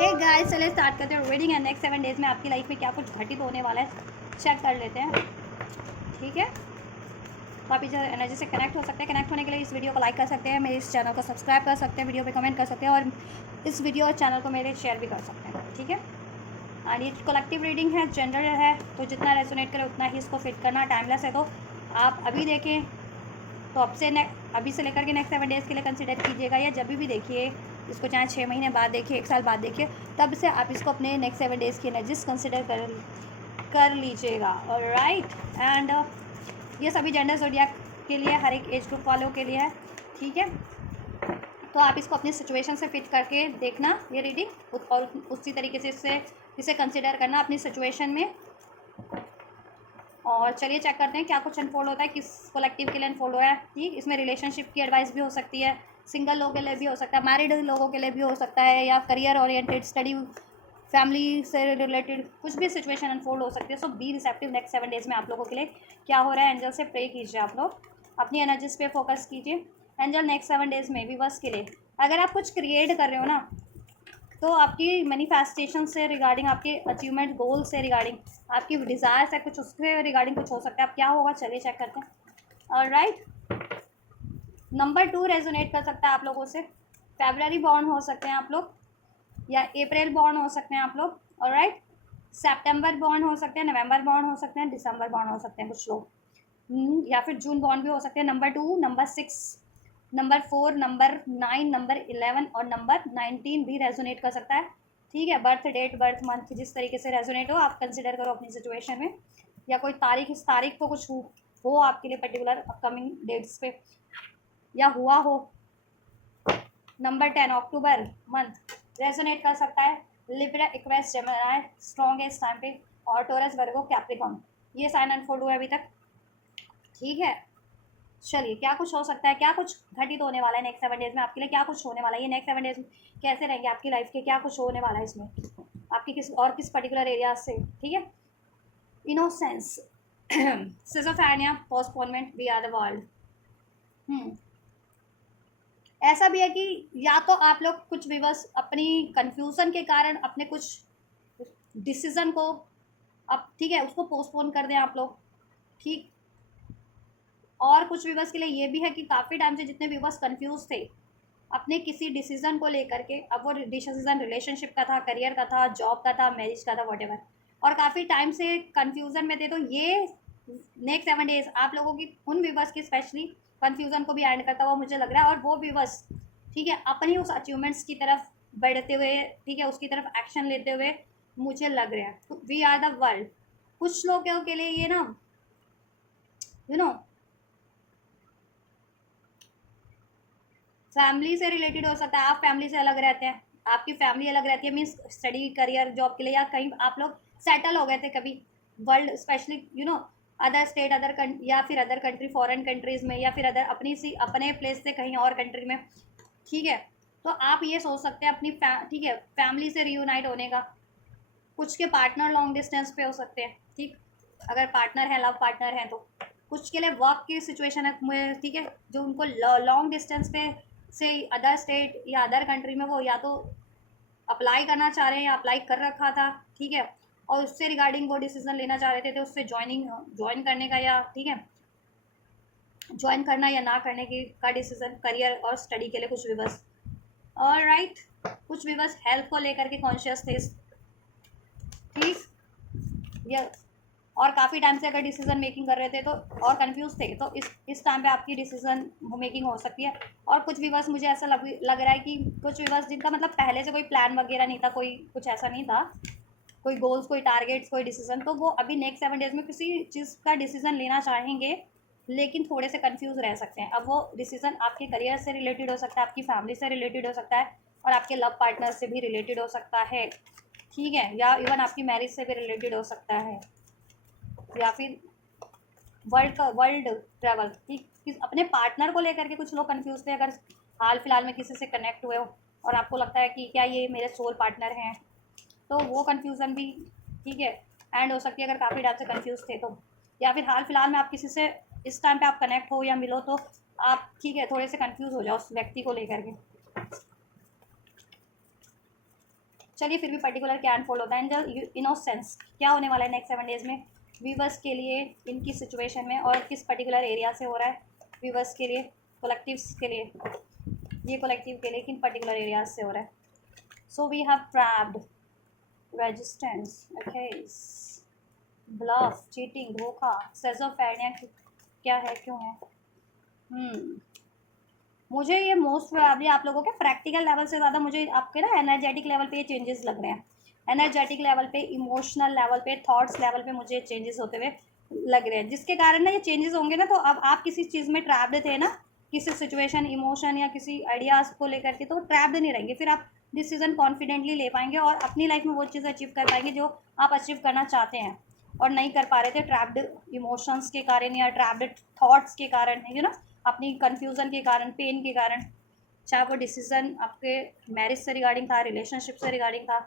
Hey guys, चले start करते हैं रीडिंग एंड नेक्स्ट 7 डेज में आपकी लाइफ में क्या कुछ घटित होने वाला है चेक कर लेते हैं। ठीक है, तो आप इस एनर्जी से कनेक्ट हो सकते हैं। कनेक्ट होने के लिए इस वीडियो को लाइक कर सकते हैं, मेरे इस चैनल को सब्सक्राइब कर सकते हैं, वीडियो पे कमेंट कर सकते हैं और इस वीडियो और चैनल को मेरे शेयर भी कर सकते हैं। ठीक है, एंड ये कलेक्टिव रीडिंग है, जनरल है, तो जितना रेजोनेट करे उतना ही इसको फिट करना। टाइमलेस है, तो आप अभी देखें तो अभी से लेकर के नेक्स्ट 7 डेज़ के लिए कंसिडर कीजिएगा, या जब भी देखिए इसको, चाहे 6 महीने बाद देखिए, 1 साल बाद देखिए, तब से आप इसको अपने नेक्स्ट 7 डेज़ की एनर्जीज कंसिडर कर लीजिएगा। ऑलराइट, एंड ये सभी जेंडर ज़ोडिएक के लिए, हर एक एज ग्रुप वालों के लिए है। ठीक है, तो आप इसको अपनी सिचुएशन से फिट करके देखना ये रीडिंग, और उसी तरीके से इसे कंसिडर करना अपनी सिचुएशन में। और चलिए चेक करते हैं क्या कुछ अनफोल्ड होता है, किस कलेक्टिव के लिए अनफोल्ड हो रहा है। ठीक, इसमें रिलेशनशिप की एडवाइस भी हो सकती है, सिंगल लोगों के लिए भी हो सकता है, मैरिड लोगों के लिए भी हो सकता है, या करियर ओरिएंटेड, स्टडी, फैमिली से रिलेटेड कुछ भी सिचुएशन अनफोल्ड हो सकती है। सो बी रिसेप्टिव नेक्स्ट 7 डेज़ में आप लोगों के लिए क्या हो रहा है। एंजल से प्रे कीजिए, आप लोग अपनी एनर्जीज पे फोकस कीजिए। एंजल नेक्स्ट 7 डेज़ में व्यूअर्स के लिए, अगर आप कुछ क्रिएट कर रहे हो ना, तो आपकी मैनिफेस्टेशन से रिगार्डिंग, आपके अचीवमेंट गोल से रिगार्डिंग, आपकी डिज़ायर्स है कुछ, उसके रिगार्डिंग कुछ हो सकता है। अब क्या होगा चलिए चेक करते हैं। ऑलराइट, नंबर 2 रेजोनेट कर सकता है आप लोगों से। फेब्रुअरी बॉर्न हो सकते हैं आप लोग, या अप्रैल बॉर्न हो सकते हैं आप लोग। ऑलराइट, सितंबर बॉर्न हो सकते हैं, नवंबर बॉर्न हो सकते हैं, दिसंबर बॉर्न हो सकते हैं कुछ लोग, या फिर जून बॉर्न भी हो सकते हैं। Number 2, number 6, number 4, number 9, number 11 और नंबर 19 भी रेजोनेट कर सकता है। ठीक है, बर्थ डेट, बर्थ मंथ, जिस तरीके से रेजोनेट हो आप कंसिडर करो अपनी सिचुएशन में, या कोई तारीख, इस तारीख को कुछ हो आपके लिए पर्टिकुलर अपकमिंग डेट्स पे, या हुआ हो। नंबर 10 अक्टूबर मंथ रेजोनेट कर सकता है। लिब्रा, एक्वेरियस, जेमिनी स्ट्रॉन्ग है इस टाइम पे, और टोरस, वर्गो, कैप्रिकॉर्न, ये साइन अनफोल्ड हुआ है अभी तक। ठीक है, चलिए क्या कुछ हो सकता है, क्या कुछ घटित होने वाला है नेक्स्ट 7 डेज में आपके लिए, क्या कुछ होने वाला है, ये नेक्स्ट 7 डेज में कैसे रहेंगे आपकी लाइफ के, क्या कुछ होने वाला है इसमें आपकी किस पर्टिकुलर एरिया से। ठीक है, innocence, schizophrenia, postponement, we are the world. ऐसा भी है कि या तो आप लोग कुछ भी बस अपनी कंफ्यूजन के कारण अपने कुछ डिसीजन को, अब ठीक है, उसको पोस्टपोन कर दें आप लोग। ठीक, और कुछ व्यूवर्स के लिए ये भी है कि काफ़ी टाइम से जितने व्यूवर्स कंफ्यूज थे अपने किसी डिसीजन को लेकर के, अब वो डिसीजन रिलेशनशिप का था, करियर का था, जॉब का था, मैरिज का था, वॉटेवर, और काफ़ी टाइम से कंफ्यूजन में थे, तो ये नेक्स्ट 7 डेज आप लोगों की उन व्यूवर्स की स्पेशली कंफ्यूजन को भी एंड करता हुआ मुझे लग रहा है, और वो व्यूवर्स ठीक है अपनी उस अचीवमेंट्स की तरफ बढ़ते हुए, ठीक है, उसकी तरफ एक्शन लेते हुए मुझे लग रहा है। वी आर द वर्ल्ड, कुछ लोगों के लिए ये ना, यू नो, फैमिली से रिलेटेड हो सकता है। आप फैमिली से अलग रहते हैं, आपकी फैमिली अलग रहती है, मीन्स स्टडी, करियर, जॉब के लिए, या कहीं आप लोग सेटल हो गए थे कभी वर्ल्ड, स्पेशली अदर स्टेट, या फिर अदर कंट्री, फॉरेन कंट्रीज़ में, या फिर अपने प्लेस से कहीं और कंट्री में। ठीक है, तो आप ये सोच सकते हैं अपनी ठीक है फैमिली से रियूनाइट होने का। कुछ के पार्टनर लॉन्ग डिस्टेंस पे हो सकते हैं। ठीक, अगर पार्टनर है, लव पार्टनर है, तो कुछ के लिए वर्क की सिचुएशन है। ठीक है, जो उनको लॉन्ग डिस्टेंस पे से अदर स्टेट या अदर कंट्री में, वो या तो अप्लाई करना चाह रहे हैं या अप्लाई कर रखा था। ठीक है, और उससे रिगार्डिंग वो डिसीजन लेना चाह रहे थे, उससे ज्वाइन करने का, या ठीक है ज्वाइन करना या ना करने की का डिसीजन, करियर और स्टडी के लिए कुछ भी बस। और राइट, कुछ भी बस हेल्थ को लेकर के कॉन्शियस थे। ठीक, या और काफ़ी टाइम से अगर डिसीजन मेकिंग कर रहे थे तो, और कंफ्यूज थे, तो इस टाइम पे आपकी डिसीजन मेकिंग हो सकती है। और कुछ व्यूवर्स मुझे ऐसा लग रहा है कि कुछ व्यूवर्स जिनका मतलब पहले से कोई प्लान वगैरह नहीं था, कोई कुछ ऐसा नहीं था, कोई गोल्स, कोई टारगेट्स, कोई डिसीजन, तो वो अभी नेक्स्ट 7 डेज में किसी चीज़ का डिसीजन लेना चाहेंगे, लेकिन थोड़े से कंफ्यूज रह सकते हैं। अब वो डिसीजन आपके करियर से रिलेटेड हो सकता है, आपकी फैमिली से रिलेटेड हो सकता है, और आपके लव पार्टनर से भी रिलेटेड हो सकता है। ठीक है, या इवन आपकी मैरिज से भी रिलेटेड हो सकता है, या फिर वर्ल्ड ट्रैवल। ठीक, अपने पार्टनर को लेकर के कुछ लोग कंफ्यूज थे, अगर हाल फिलहाल में किसी से कनेक्ट हुए हो और आपको लगता है कि क्या ये मेरे सोल पार्टनर हैं, तो वो कंफ्यूजन भी ठीक है एंड हो सकती है, अगर काफ़ी टाइम से कंफ्यूज थे तो। या फिर हाल फिलहाल में आप किसी से इस टाइम पे आप कनेक्ट हो या मिलो, तो आप ठीक है थोड़े से कंफ्यूज हो जाओ उस व्यक्ति को लेकर के। चलिए फिर भी पर्टिकुलर क्या अनफोल्ड होता है एंड इनोसेंस क्या होने वाला है नेक्स्ट 7 डेज में वीवर्स के लिए इनकी सिचुएशन में, और किस पर्टिकुलर एरिया से हो रहा है वीवर्स के लिए, कलेक्टिव्स के लिए, ये कलेक्टिव के लिए किन पर्टिकुलर एरियाज से हो रहा है. So we have trapped, resistance, okay, bluff, cheating, धोखा, सेजोफेरेनिया क्या है, क्यों है. मुझे ये मोस्ट प्रोबेबली आप लोगों के प्रैक्टिकल लेवल से ज़्यादा मुझे आपके ना एनर्जेटिक लेवल पे ये चेंजेस लग रहे हैं. एनर्जेटिक लेवल पे, इमोशनल लेवल पे, थॉट्स लेवल पे मुझे चेंजेस होते हुए लग रहे हैं, जिसके कारण ना ये चेंजेस होंगे ना, तो अब आप किसी चीज़ में ट्रैप्ड थे ना, किसी सिचुएशन, इमोशन या किसी आइडियाज़ को लेकर के, तो ट्रैप्ड नहीं रहेंगे. फिर आप डिसीजन कॉन्फिडेंटली ले पाएंगे और अपनी लाइफ में वो चीज़ अचीव कर पाएंगे जो आप अचीव करना चाहते हैं और नहीं कर पा रहे थे ट्रैप्ड इमोशंस के कारण या ट्रैप्ड थॉट्स के कारण, अपनी कन्फ्यूज़न के कारण, पेन के कारण, चाहे वो डिसीज़न आपके मैरिज से रिगार्डिंग था, रिलेशनशिप से रिगार्डिंग था,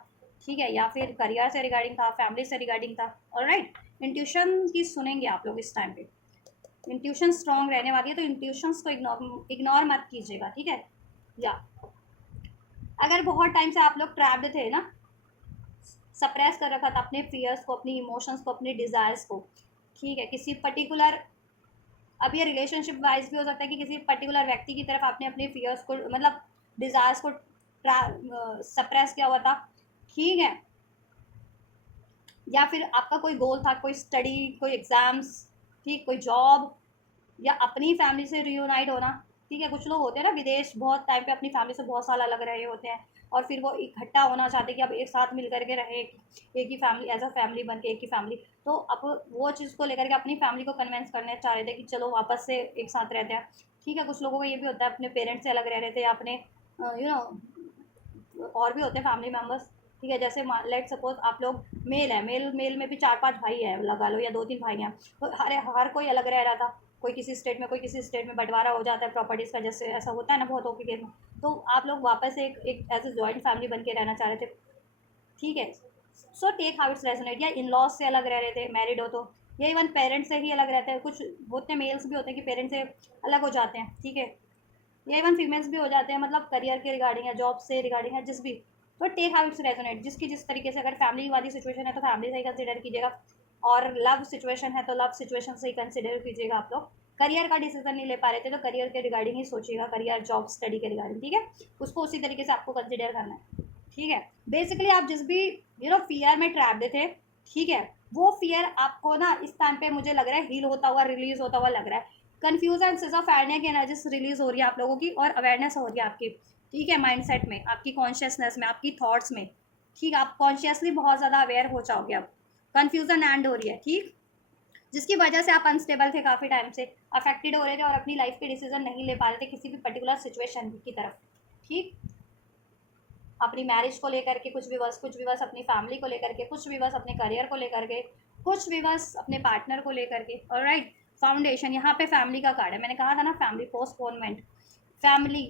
ठीक है, या फिर करियर से रिगार्डिंग था, फैमिली से रिगार्डिंग था. ऑलराइट, इंट्यूशन की सुनेंगे आप लोग इस टाइम पे. इंट्यूशन स्ट्रॉन्ग रहने वाली है, तो इंट्यूशंस को इग्नोर मत कीजिएगा, ठीक है. या अगर बहुत टाइम से आप लोग ट्रैप्ड थे ना, सप्रेस कर रखा था अपने फियर्स को, अपनी इमोशंस को, अपने डिज़ायर्स को, ठीक है, किसी पर्टिकुलर, अब ये रिलेशनशिप वाइज भी हो सकता है कि किसी पर्टिकुलर व्यक्ति की तरफ आपने अपने फियर्स को, मतलब डिज़ायर्स को सप्रेस किया हुआ था, ठीक है, या फिर आपका कोई गोल था, कोई स्टडी, कोई एग्ज़ाम्स, ठीक, कोई जॉब, या अपनी फैमिली से रियूनाइट होना, ठीक है. कुछ लोग होते हैं ना विदेश, बहुत टाइम पे अपनी फैमिली से बहुत साल अलग रहे होते हैं और फिर वो इकट्ठा होना चाहते हैं कि अब एक साथ मिल करके रहे, एक ही फैमिली, एज अ फैमिली बन के एक ही फैमिली. तो अब वो चीज़ को लेकर के अपनी फैमिली को कन्विंस करने चाह रहे थे कि चलो वापस से एक साथ रहते हैं, ठीक है. कुछ लोगों को ये भी होता है अपने पेरेंट्स से अलग रह रहे थे, अपने और भी होते हैं फैमिली मेम्बर्स, ठीक है. जैसे लेट सपोज आप लोग मेल है, मेल में भी 4-5 भाई है लगा लो, या 2-3 भाई हैं, तो हर कोई अलग रह रहा था, कोई किसी स्टेट में, कोई किसी स्टेट में, बंटवारा हो जाता है प्रॉपर्टीज़ का, जैसे ऐसा होता है ना बहुतों के केस में. तो आप लोग वापस एक एज ए जॉइंट फैमिली बन के रहना चाह रहे थे, ठीक है. So take how it's resonate, या इन लॉज से अलग रह रहे थे, मैरिड हो तो, या इवन पेरेंट्स से ही अलग रहते हैं. कुछ होते हैं मेल्स भी होते हैं कि पेरेंट्स से अलग हो जाते हैं, ठीक है, या इवन फीमेल्स भी हो जाते हैं, मतलब करियर के रिगार्डिंग है, जॉब से रिगार्डिंग है, जिस भी. तो टेक हाउ इट्स रेजोनेट, जिसकी जिस तरीके से, अगर फैमिली वाली सिचुएशन है तो फैमिली से ही कंसिडर कीजिएगा, और लव सिचुएशन है तो लव सिचुएशन से ही कंसिडर कीजिएगा. आप लोग करियर का डिसीजन नहीं ले पा रहे थे तो करियर के रिगार्डिंग ही सोचिएगा, करियर, जॉब, स्टडी के रिगार्डिंग, ठीक है. उसको उसी तरीके से आपको कंसिडर करना है, ठीक है. बेसिकली आप जिस भी फियर में ट्रैप्ड थे, ठीक है, वो फियर आपको ना इस टाइम पे मुझे लग रहा है हील होता हुआ, रिलीज होता हुआ लग रहा है. कन्फ्यूजन, सिजोफ्रेनिया की एनर्जीज रिलीज हो रही है आप लोगों की, और अवेयरनेस हो रही है आपकी, ठीक है, माइंडसेट में, आपकी कॉन्शियसनेस में, आपकी थॉट्स में, ठीक. आप कॉन्शियसली बहुत ज़्यादा अवेयर हो जाओगे अब. कन्फ्यूजन एंड हो रही है, ठीक, जिसकी वजह से आप अनस्टेबल थे काफ़ी टाइम से, अफेक्टेड हो रहे थे और अपनी लाइफ के डिसीजन नहीं ले पा रहे थे किसी भी पर्टिकुलर सिचुएशन की तरफ, ठीक. अपनी मैरिज को लेकर के कुछ भी बस अपनी फैमिली को लेकर के कुछ भी बस, अपने करियर को लेकर के कुछ भी बस, अपने पार्टनर को लेकर के. ऑलराइट, फाउंडेशन, यहाँ पे फैमिली का कार्ड है. मैंने कहा था ना फैमिली, पोस्टपोनमेंट, फैमिली.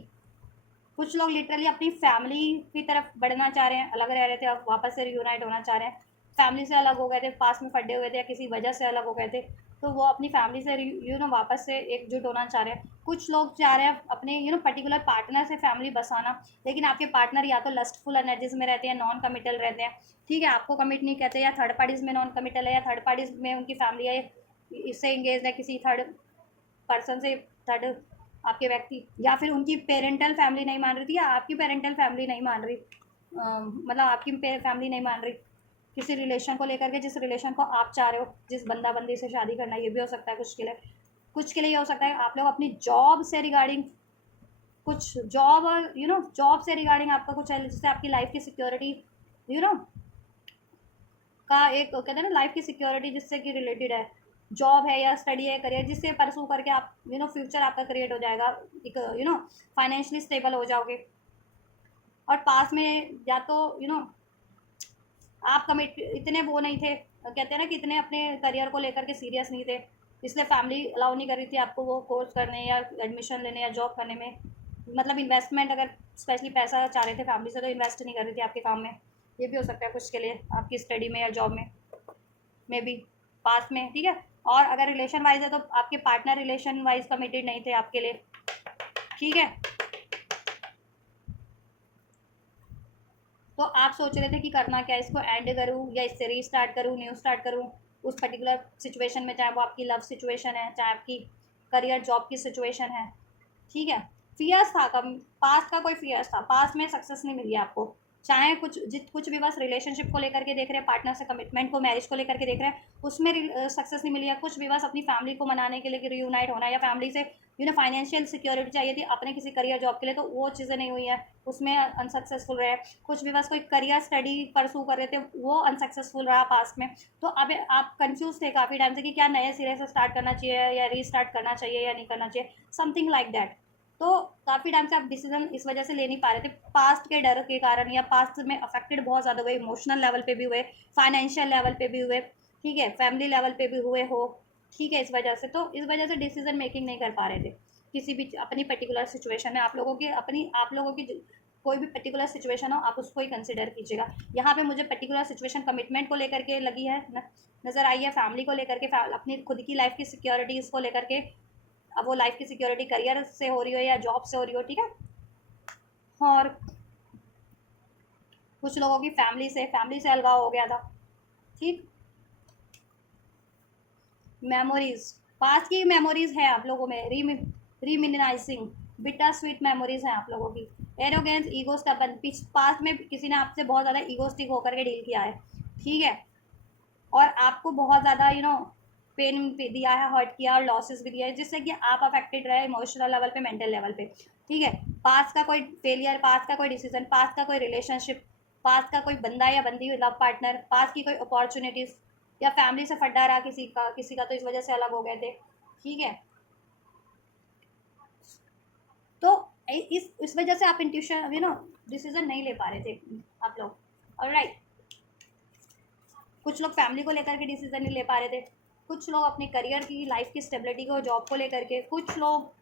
कुछ लोग लिटरली अपनी फैमिली की तरफ बढ़ना चाह रहे हैं, अलग रह रहे थे, अब वापस से रियूनाइट होना चाह रहे हैं. फैमिली से अलग हो गए थे, पास में फटे हुए थे, या किसी वजह से अलग हो गए थे, तो वो अपनी फैमिली से वापस से एकजुट होना चाह रहे हैं. कुछ लोग चाह रहे हैं अपने पर्टिकुलर पार्टनर से फैमिली बसाना, लेकिन आपके पार्टनर या तो लस्टफुल एनर्जीज में रहते हैं, नॉन कमिटल रहते हैं, ठीक है, आपको कमिट नहीं कहते, या थर्ड पार्टीज में नॉन कमिटल है, या थर्ड पार्टीज में उनकी फैमिली है, इससे इंगेज है किसी थर्ड पर्सन से, थर्ड आपके व्यक्ति, या फिर उनकी पेरेंटल फैमिली नहीं मान रही थी, या आपकी पेरेंटल फैमिली नहीं मान रही, मतलब आपकी फैमिली नहीं मान रही किसी रिलेशन को लेकर के, जिस रिलेशन को आप चाह रहे हो, जिस बंदा बंदी से शादी करना, ये भी हो सकता है कुछ के लिए ये हो सकता है आप लोग अपनी जॉब से रिगार्डिंग, कुछ जॉब, और जॉब से रिगार्डिंग आपका कुछ है जिससे आपकी लाइफ की सिक्योरिटी का, एक कहते हैं ना लाइफ की सिक्योरिटी जिससे कि रिलेटेड है, जॉब है या स्टडी है, करियर, जिससे परसू करके आप फ्यूचर आपका क्रिएट हो जाएगा, एक फाइनेंशियली स्टेबल हो जाओगे. और पास में या तो आप कमिट इतने वो नहीं थे, कहते हैं ना कि इतने अपने करियर को लेकर के सीरियस नहीं थे, इसलिए फैमिली अलाउ नहीं कर रही थी आपको वो कोर्स करने या एडमिशन लेने या जॉब करने में, मतलब इन्वेस्टमेंट, अगर स्पेशली पैसा चाह रहे थे फैमिली से तो इन्वेस्ट नहीं कर रही थी आपके काम में. ये भी हो सकता है कुछ के लिए आपकी स्टडी में या जॉब में भी पास में, ठीक है. और अगर रिलेशन वाइज है तो आपके पार्टनर रिलेशन वाइज कमिटेड नहीं थे आपके लिए, ठीक है. तो आप सोच रहे थे कि करना क्या है, इसको एंड करूँ या इससे रीस्टार्ट करूँ, न्यू स्टार्ट करूँ उस पर्टिकुलर सिचुएशन में, चाहे वो आपकी लव सिचुएशन है, चाहे आपकी करियर जॉब की सिचुएशन है। ठीक है, फियर्स था कम, पास्ट का कोई फियर्स था, पास्ट में सक्सेस नहीं मिली आपको, चाहे कुछ भी बस रिलेशनशिप को लेकर के देख रहे हैं, पार्टनर से कमिटमेंट को, मैरिज को लेकर के देख रहे हैं, उसमें सक्सेस नहीं मिली है, कुछ भी बस अपनी फैमिली को मनाने के लिए रियूनाइट होना, या फैमिली से फाइनेंशियल सिक्योरिटी चाहिए थी अपने किसी करियर जॉब के लिए, तो वो चीज़ें नहीं हुई है, उसमें अनसक्सेसफुल रहे। कुछ भी बस कोई करियर स्टडी परसू कर रहे थे, वो अनसक्सेसफुल रहा पास्ट में। तो अब आप कंफ्यूज थे काफ़ी टाइम से कि क्या नए सिरे से स्टार्ट करना चाहिए या रीस्टार्ट करना चाहिए या नहीं करना चाहिए, समथिंग लाइक दैट। तो काफ़ी टाइम से आप डिसीजन इस वजह से ले नहीं पा रहे थे, पास्ट के डर के कारण, या पास्ट में अफेक्टेड बहुत ज़्यादा हुए, इमोशनल लेवल पे भी हुए, फाइनेंशियल लेवल पे भी हुए, ठीक है, फैमिली लेवल पे भी हुए हो, ठीक है, इस वजह से, तो इस वजह से डिसीजन मेकिंग नहीं कर पा रहे थे किसी भी अपनी पर्टिकुलर सिचुएशन में। आप लोगों की कोई भी पर्टिकुलर सिचुएशन हो, आप उसको ही कंसिडर कीजिएगा। यहाँ पे मुझे पर्टिकुलर सिचुएशन कमिटमेंट को लेकर के लगी है, नज़र आई है, फैमिली को लेकर के, अपनी खुद की लाइफ की सिक्योरिटीज़ को लेकर के। अब वो लाइफ की सिक्योरिटी करियर से हो रही हो या जॉब से हो रही हो, ठीक है। और कुछ लोगों की फैमिली से अलगाव हो गया था, ठीक। मेमोरीज, पास्ट की मेमोरीज है आप लोगों में, रीमिनाइजिंग, बिटर स्वीट मेमोरीज हैं आप लोगों की। एरोगेंस, ईगो स्टबन, पास्ट में किसी ने आपसे बहुत ज़्यादा ईगोस्टिक होकर के डील किया है, ठीक है, और आपको बहुत ज़्यादा पेन दिया है, हर्ट किया, और लॉसेस भी दिया है, जिससे कि आप अफेक्टेड रहे इमोशनल लेवल पे, मेंटल लेवल पे, ठीक है। पास्ट का कोई फेलियर, पास्ट का कोई डिसीजन, पास्ट का कोई रिलेशनशिप, पास्ट का कोई बंदा या बंदी लव पार्टनर, पास्ट की कोई अपॉर्चुनिटीज़, या फैमिली से फड्डा रहा किसी का तो इस वजह से अलग हो गए थे, ठीक है। तो इस वजह से आप इंट्यूशन डिसीजन नहीं ले पा रहे थे आप लोग, ऑलराइट। कुछ लोग फैमिली को लेकर के डिसीजन नहीं ले पा रहे थे, कुछ लोग अपने करियर की, लाइफ की स्टेबिलिटी को, जॉब को लेकर के, कुछ लोग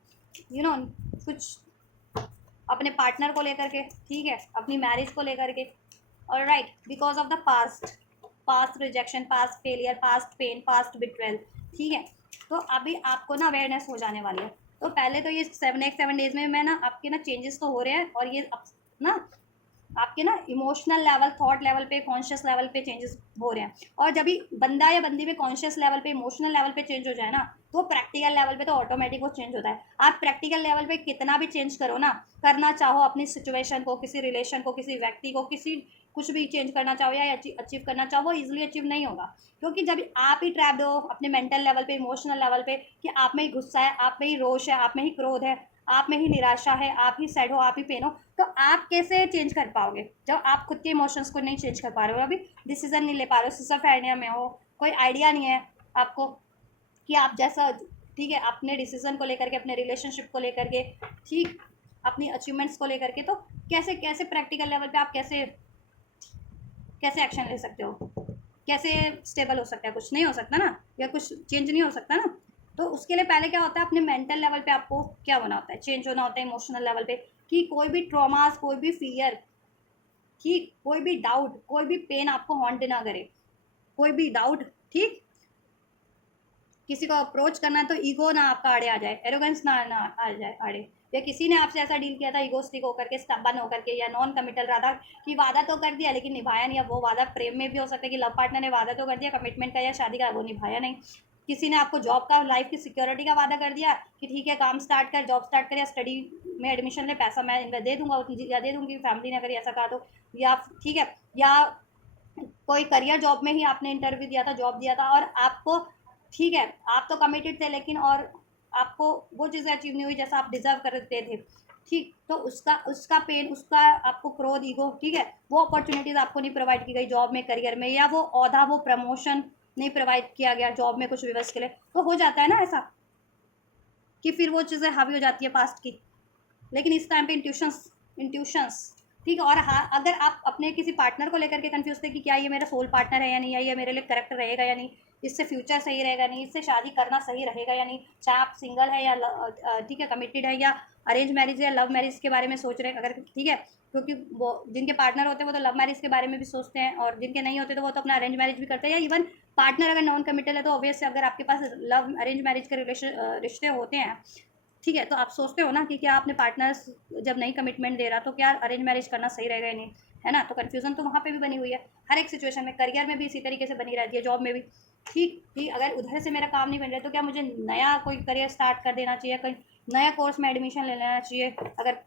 कुछ अपने पार्टनर को लेकर के, ठीक है, अपनी मैरिज को लेकर के, alright, because of the past rejection, past failure, past pain, past betrayal, ठीक है। तो अभी आपको ना अवेयरनेस हो जाने वाली है। तो पहले तो ये 7 डेज में ना आपके ना चेंजेस तो हो रहे हैं, और ये ना आपके ना इमोशनल लेवल, थॉट लेवल पे, कॉन्शियस लेवल पे चेंजेस हो रहे हैं। और जब भी बंदा या बंदी में कॉन्शियस लेवल पे, इमोशनल लेवल पे चेंज हो जाए ना, तो प्रैक्टिकल लेवल पे तो ऑटोमेटिक वो चेंज होता है। आप प्रैक्टिकल लेवल पे कितना भी चेंज करो ना, करना चाहो अपनी सिचुएशन को, किसी रिलेशन को, किसी व्यक्ति को, किसी कुछ भी चेंज करना चाहो या अचीव करना चाहो, वो इजिली अचीव नहीं होगा। क्योंकि जब आप ही ट्रैप्ड हो अपने मेंटल लेवल पे, इमोशनल लेवल पे, कि आप में ही गुस्सा है, आप में ही रोष है, आप में ही क्रोध है, आप में ही निराशा है, आप ही सैड हो, आप ही पेन हो, तो आप कैसे चेंज कर पाओगे जब आप खुद के इमोशंस को नहीं चेंज कर पा रहे हो, अभी डिसीजन नहीं ले पा रहे हो, सिजोफ्रेनिया में हो, कोई आइडिया नहीं है आपको कि आप जैसा, ठीक है, अपने डिसीजन को लेकर के, अपने रिलेशनशिप को लेकर के, ठीक, अपनी अचीवमेंट्स को लेकर के, तो कैसे कैसे प्रैक्टिकल लेवल पे आप कैसे कैसे एक्शन ले सकते हो, कैसे स्टेबल हो सकता है, कुछ नहीं हो सकता ना, या कुछ चेंज नहीं हो सकता ना। तो उसके लिए पहले क्या होता है, अपने मेंटल लेवल पे आपको क्या होना होता है, चेंज होना होता है इमोशनल लेवल पे, कि कोई भी ट्रॉमास, कोई भी फियर, ठीक, कोई भी डाउट, कोई भी पेन आपको हॉन्ट ना करे, कोई भी डाउट, ठीक, किसी को अप्रोच करना है तो ईगो ना आपका आड़े आ जाए, एरोगेंस ना आ जाए आड़े, या किसी ने आपसे ऐसा डील किया था ईगोस्टिक होकर के, स्टबन होकर के, या नॉन कमिटल रहा था, कि वादा तो कर दिया लेकिन निभाया नहीं। अब वो वादा प्रेम में भी हो सकता है कि लव पार्टनर ने वादा तो कर दिया कमिटमेंट का या शादी का, वो निभाया नहीं। किसी ने आपको जॉब का, लाइफ की सिक्योरिटी का वादा कर दिया कि ठीक है, काम स्टार्ट कर, जॉब स्टार्ट कर, या स्टडी में एडमिशन ले, पैसा मैं दे दूंगा, या दे दूंगी फैमिली ने अगर ऐसा कहा तो, या ठीक है, या कोई करियर जॉब में ही आपने इंटरव्यू दिया था, जॉब दिया था, और आपको, ठीक है, आप तो कमिटेड थे, लेकिन और आपको वो चीज़ें अचीव नहीं हुई जैसा आप डिजर्व करते थे, ठीक, तो उसका उसका पेन, उसका आपको क्रोध, ईगो, ठीक है, वो अपॉर्चुनिटीज़ आपको नहीं प्रोवाइड की गई जॉब में, करियर में, या वो औहदा, वो प्रमोशन नहीं प्रोवाइड किया गया जॉब में कुछ भी के लिए, तो हो जाता है ना ऐसा कि फिर वो चीज़ें हावी हो जाती है पास्ट की। लेकिन इस टाइम पे इंट्यूशंस, ठीक है। और हाँ, अगर आप अपने किसी पार्टनर को लेकर के कंफ्यूज थे कि क्या ये मेरा सोल पार्टनर है या नहीं, या ये मेरे लिए करेक्ट रहेगा या नहीं, इससे फ्यूचर सही रहेगा नहीं, इससे शादी करना सही रहेगा या नहीं, चाहे आप सिंगल है या ठीक है, कमिटेड है, या अरेंज मैरिज या लव मैरिज के बारे में सोच रहे हैं अगर, ठीक है, क्योंकि वो जिनके पार्टनर होते हैं वो तो लव मैरिज के बारे में भी सोचते हैं, और जिनके नहीं होते तो वो तो अपना अरेंज मैरिज भी करते हैं, या इवन पार्टनर अगर नॉन कमिटेड है तो ऑब्वियसली अगर आपके पास लव अरेंज मैरिज के रिश्ते होते हैं, ठीक है, तो आप सोचते हो ना कि क्या अपने पार्टनर्स जब नहीं कमिटमेंट दे रहा तो क्या अरेंज मैरिज करना सही रहेगा या नहीं, है ना। तो कन्फ्यूज़न तो वहाँ पे भी बनी हुई है, हर एक सिचुएशन में, करियर में भी इसी तरीके से बनी रहती है, जॉब में भी। ठीक, अगर उधर से मेरा काम नहीं बन रहा है तो क्या मुझे नया कोई करियर स्टार्ट कर देना चाहिए, कोई नया कोर्स में एडमिशन ले लेना चाहिए, अगर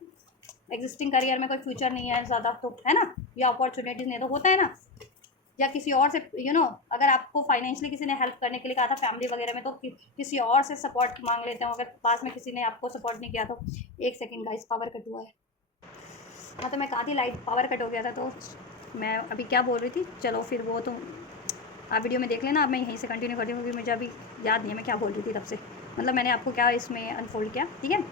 एग्जिस्टिंग करियर में कोई फ्यूचर नहीं है ज़्यादा तो, है ना, या अपॉर्चुनिटीज़ नहीं तो होता है ना। या किसी और से अगर आपको फाइनेंशियली किसी ने हेल्प करने के लिए कहा था फैमिली वगैरह में, तो किसी और से सपोर्ट मांग लेते हो, अगर पास में किसी ने आपको सपोर्ट नहीं किया तो। एक सेकेंड गाइस, पावर कट हुआ है। हाँ, तो मैं कहा थी, लाइट पावर कट हो गया था, तो मैं अभी क्या बोल रही थी, चलो फिर वो तो आप वीडियो में देख लेना। अब मैं यहीं से कंटिन्यू करती हूँ क्योंकि मुझे अभी याद नहीं है मैं क्या बोल रही थी तब से, मतलब मैंने आपको क्या इसमें अनफोल्ड किया, ठीक है।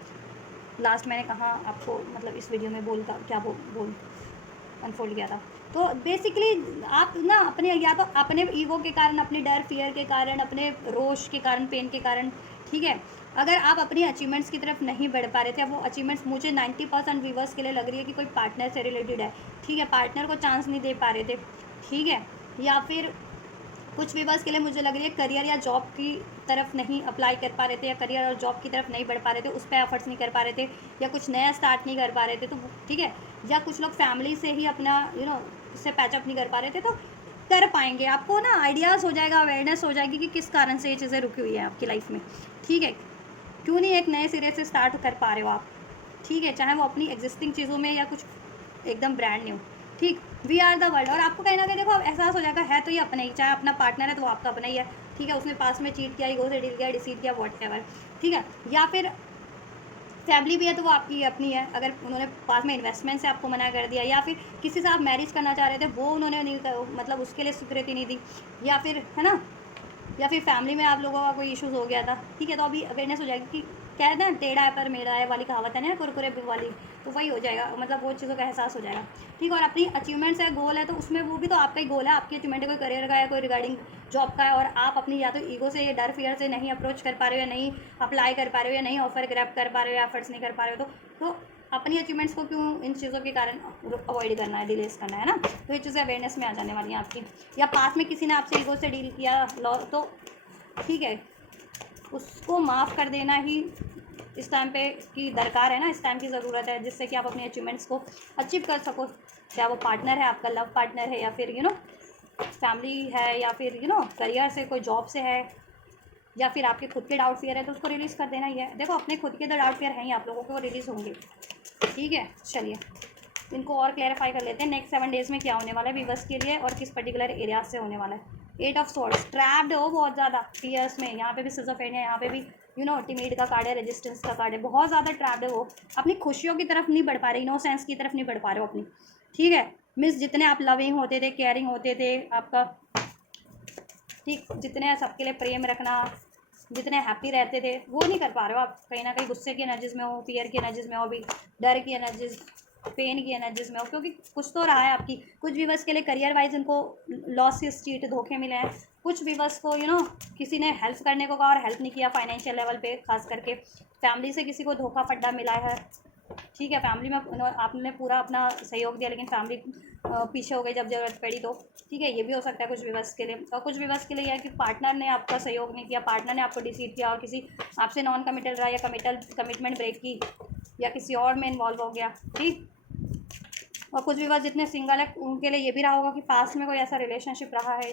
लास्ट मैंने कहा आपको, मतलब इस वीडियो में क्या बोल अनफोल्ड किया था। तो बेसिकली आप ना अपने, या तो अपने ईगो के कारण, अपने डर फियर के कारण, अपने रोष के कारण, पेन के कारण, ठीक है, अगर आप अपनी अचीवमेंट्स की तरफ नहीं बढ़ पा रहे थे, अब वो अचीवमेंट्स मुझे 90% व्यूवर्स के लिए लग रही है कि कोई पार्टनर से रिलेटेड है, ठीक है, पार्टनर को चांस नहीं दे पा रहे थे, ठीक है, या फिर कुछ व्यूवर्स के लिए मुझे लग रही है करियर या जॉब की तरफ नहीं अप्लाई कर पा रहे थे, या करियर और जॉब की तरफ नहीं बढ़ पा रहे थे, उस पर एफर्ट्स नहीं कर पा रहे थे, या कुछ नया स्टार्ट नहीं कर पा रहे थे, तो ठीक है, या कुछ लोग फैमिली से ही अपना इससे पैचअप नहीं कर पा रहे थे, तो कर पाएंगे। आपको ना आइडियाज़ हो जाएगा, अवेयरनेस हो जाएगी कि किस कारण से ये चीज़ें रुकी हुई हैं आपकी लाइफ में, ठीक है। क्यों नहीं एक नए सिरे से स्टार्ट कर पा रहे हो आप, ठीक है, चाहे वो अपनी एग्जिस्टिंग चीज़ों में या कुछ एकदम ब्रांड न्यू, ठीक। वी आर द वर्ल्ड, और आपको कहीं ना कहीं देखो एहसास हो जाएगा, है तो ये अपना ही, चाहे अपना पार्टनर है तो वो आपका अपना ही है, ठीक है, उसने पास में चीट किया, ईगो से डील किया, डिसीट किया, वॉट एवर, ठीक है, या फिर फैमिली भी है तो वो आपकी अपनी है, अगर उन्होंने पास में इन्वेस्टमेंट से आपको मना कर दिया, या फिर किसी से आप मैरिज करना चाह रहे थे वो उन्होंने नहीं, मतलब उसके लिए स्वीकृति नहीं दी, या फिर, है ना, या फिर फैमिली में आप लोगों का कोई इश्यूज़ हो गया था, ठीक है, तो अभी अवेयरनेस हो जाएगी कि कहते हैं टेढ़ा है पर मेरा है वाली कहावत है ना, कुरकुरे वाली, तो वही हो जाएगा, मतलब वो चीज़ों का एहसास हो जाएगा, ठीक। और अपनी अचीवमेंट्स है, गोल है, तो उसमें वो भी तो आपका ही गोल है, आपकी अचीवमेंट है, कोई करियर का है, कोई रिगार्डिंग जॉब का है, और आप अपनी या तो ईगो से, डर फियर से नहीं अप्रोच कर पा रहे हो, या नहीं अप्लाई कर पा रहे हो, या नहीं ऑफर ग्रैब कर पा रहे हो, या एफर्ट्स नहीं कर पा रहे हो, तो अपनी अचीवमेंट्स को क्यों इन चीज़ों के कारण अवॉइड करना है, डिलेस करना है ना। तो ये चीज़ें अवेयरनेस में आ जाने वाली हैं आपकी। या पास में किसी ने आपसे ईगो से डील किया लॉ, तो ठीक है, उसको माफ़ कर देना ही इस टाइम पे की दरकार है ना, इस टाइम की ज़रूरत है, जिससे कि आप अपने अचीवमेंट्स को अचीव कर सको, चाहे वो पार्टनर है, आपका लव पार्टनर है, या फिर फैमिली है, या फिर करियर से, कोई जॉब से है, या फिर आपके खुद के डाउट फियर है, तो उसको रिलीज़ कर देना ही है। देखो अपने खुद के तो डाउट फियर हैं ही आप लोगों के, वो रिलीज़ होंगे, ठीक है। चलिए इनको और क्लैरिफाई कर लेते हैं, नेक्स्ट 7 डेज़ में क्या होने वाला है वीवर्स के लिए, और किस पर्टिकुलर एरियाज से होने वाला है। 8 ऑफ सोर्ड्स, ट्रैप्ड हो बहुत ज़्यादा फियर्स में, यहाँ पे भी सिजोफ्रेनिया, यहाँ पे भी टिमिड का कार्ड है, रेजिस्टेंस का कार्ड है, बहुत ज़्यादा ट्रैप्ड हो, अपनी खुशियों की तरफ नहीं बढ़ पा रहे, इनोसेंस की तरफ नहीं बढ़ पा रहे हो अपनी, ठीक है। मिस जितने आप लविंग होते थे, केयरिंग होते थे आपका, ठीक, जितने सबके लिए प्रेम रखना, जितने हैप्पी रहते थे, वो नहीं कर पा रहे हो आप, कहीं ना कहीं गुस्से की एनर्जीज में हो, फियर की एनर्जीज में हो, अभी डर की एनर्जीज, पेन की एनर्जीज में हो, क्योंकि कुछ तो रहा है आपकी। कुछ व्यूवर्स के लिए करियर वाइज इनको लॉसेस, चीट, धोखे मिले हैं। कुछ व्यूवर्स को किसी ने हेल्प करने को कहा और हेल्प नहीं किया, फाइनेंशियल लेवल पे खास करके। फैमिली से किसी को धोखा फड्डा मिला है, ठीक है, फैमिली में आपने पूरा अपना सहयोग दिया, लेकिन फैमिली पीछे हो गई जब ज़रूरत पड़ी, तो ठीक है, ये भी हो सकता है कुछ व्यूवर्स के लिए। और कुछ व्यूवर्स के लिए यह है कि पार्टनर ने आपका सहयोग नहीं किया, पार्टनर ने आपको डिसीट किया, और किसी आपसे नॉन कमिटेड रहा, या कमिटमेंट ब्रेक की, या किसी और में इन्वॉल्व हो गया, ठीक। और कुछ व्यूवर्स जितने सिंगल है उनके लिए ये भी रहा होगा कि पास्ट में कोई ऐसा रिलेशनशिप रहा है,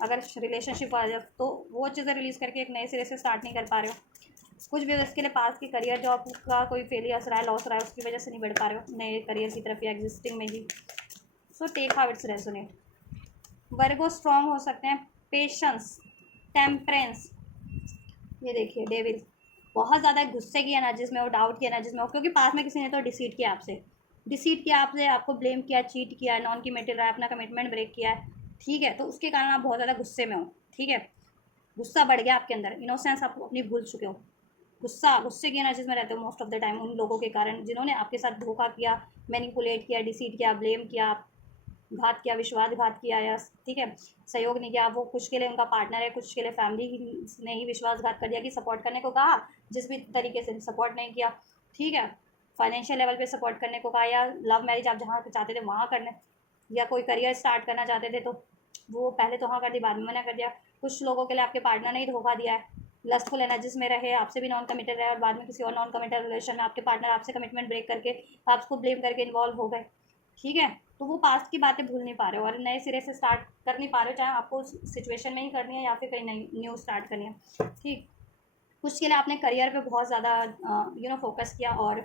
अगर रिलेशनशिप आ जाए तो वो चीज़ें रिलीज़ करके एक नए सिरे से स्टार्ट नहीं कर पा रहे हो। कुछ व्यूवर्स के लिए पास की करियर जॉब का कोई फेलियर्स रहा है, लॉस रहा है, उसकी वजह से नहीं बढ़ पा रहे हो नए करियर की तरफ, या एग्जिस्टिंग में ही। So take how it's resonate. Virgo strong हो सकते हैं, पेशेंस, टेम्परेंस, ये देखिए डेविल बहुत ज़्यादा गुस्से की एनर्जीज में हो, डाउट की एनर्जीज में हो, क्योंकि पास में किसी ने तो डिसीट किया आपसे, आपको ब्लेम किया, चीट किया, नॉन कमिटेड रहा है, अपना कमिटमेंट ब्रेक किया है, ठीक है, तो उसके कारण आप बहुत ज़्यादा गुस्से में हो, ठीक है, गुस्सा बढ़ गया आपके अंदर, इनोसेंस आप अपनी भूल चुके हो, गुस्से की एनर्जीज में रहते हो मोस्ट ऑफ द टाइम, उन लोगों के कारण जिन्होंने आपके साथ धोखा किया, मैनिपुलेट किया, डिसीट किया, ब्लेम किया, घात किया, विश्वासघात किया, या ठीक है सहयोग नहीं किया। वो कुछ के लिए उनका पार्टनर है, कुछ के लिए फैमिली ने ही विश्वासघात कर दिया कि सपोर्ट करने को कहा, जिस भी तरीके से सपोर्ट नहीं किया, ठीक है, फाइनेंशियल लेवल पे सपोर्ट करने को कहा, या लव मैरिज आप जहाँ चाहते थे वहाँ करने, या कोई करियर स्टार्ट करना चाहते थे तो वो पहले तो हाँ कर दी, बाद में मना कर दिया। कुछ लोगों के लिए आपके पार्टनर ने ही धोखा दिया है, लस्टफुल एनर्जीज में रहे, आपसे भी नॉन कमिटेड रहे, और बाद में किसी और नॉन कमिटेड रिलेशन में आपके पार्टनर आपसे कमिटमेंट ब्रेक करके आपको ब्लेम करके इन्वॉल्व हो गए, ठीक है। तो वो पास्ट की बातें भूल नहीं पा रहे हो और नए सिरे से स्टार्ट कर नहीं पा रहे हो, चाहे आपको उस सिचुएशन में ही करनी है या फिर कहीं नई न्यू स्टार्ट करनी है। ठीक, कुछ के लिए आपने करियर पे बहुत ज़्यादा फोकस किया और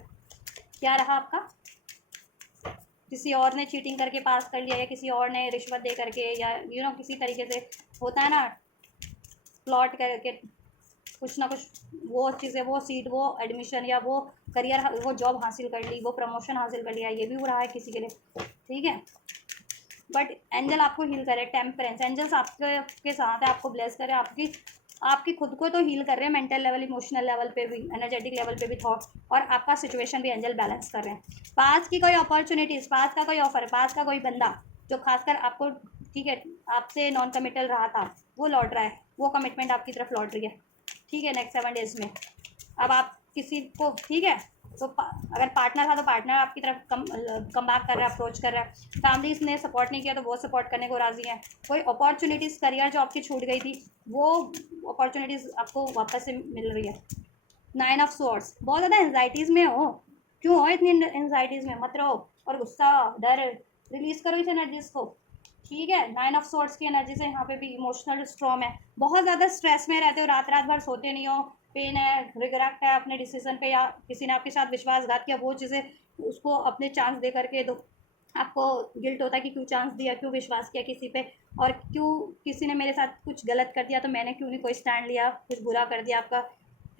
क्या रहा आपका, किसी और ने चीटिंग करके पास कर लिया या किसी और ने रिश्वत दे करके या किसी तरीके से होता है ना, प्लॉट करके कुछ ना कुछ वो चीज़ें, वो सीट, वो एडमिशन या वो करियर, वो जॉब हासिल कर ली, वो प्रमोशन हासिल कर लिया, ये भी हो रहा है किसी के लिए। ठीक है, बट एंजल आपको हील करे, टेम्परेंस एंजल्स आपके साथ है, आपको ब्लेस करे, आपकी खुद को तो हील कर रहे हैं मेंटल लेवल, इमोशनल लेवल पे भी, एनर्जेटिक लेवल पे भी थॉट, और आपका सिचुएशन भी एंजल बैलेंस कर रहे हैं। पास की कोई अपॉर्चुनिटीज़, पास का कोई ऑफर, पास का कोई बंदा जो खासकर आपको, ठीक है, आपसे नॉन कमिटल रहा था, वो लौट रहा है, वो कमिटमेंट आपकी तरफ लौट रही है। ठीक है, नेक्स्ट 7 डेज में। अब आप किसी को, ठीक है, तो अगर पार्टनर था तो पार्टनर आपकी तरफ कम बैक कर रहा है, अप्रोच कर रहा है। फैमिलीज ने सपोर्ट नहीं किया तो वो सपोर्ट करने को राजी है। कोई अपॉर्चुनिटीज़ करियर जो आपकी छूट गई थी, वो अपॉर्चुनिटीज़ आपको वापस से मिल रही है। 9 ऑफ स्वॉर्ड्स, बहुत ज़्यादा एंजाइटीज़ में हो, क्यों हो इतनी एंजाइटीज़ में, मत रहो, और गुस्सा, डर, रिलीज़ करो इस एनर्जीज़ को। ठीक है, 9 ऑफ स्वॉर्ड्स की एनर्जी से यहाँ पे भी इमोशनल स्ट्रॉम है, बहुत ज़्यादा स्ट्रेस में रहते हो, रात रात भर सोते नहीं हो, पेन है, रिग्रेट है अपने डिसीजन पे, या किसी ने आपके साथ विश्वासघात किया, वो चीज़ें उसको अपने चांस दे करके दो, आपको गिल्ट होता है कि क्यों चांस दिया, क्यों विश्वास किया किसी पे, और क्यों किसी ने मेरे साथ कुछ गलत कर दिया तो मैंने क्यों नहीं कोई स्टैंड लिया, कुछ बुरा कर दिया आपका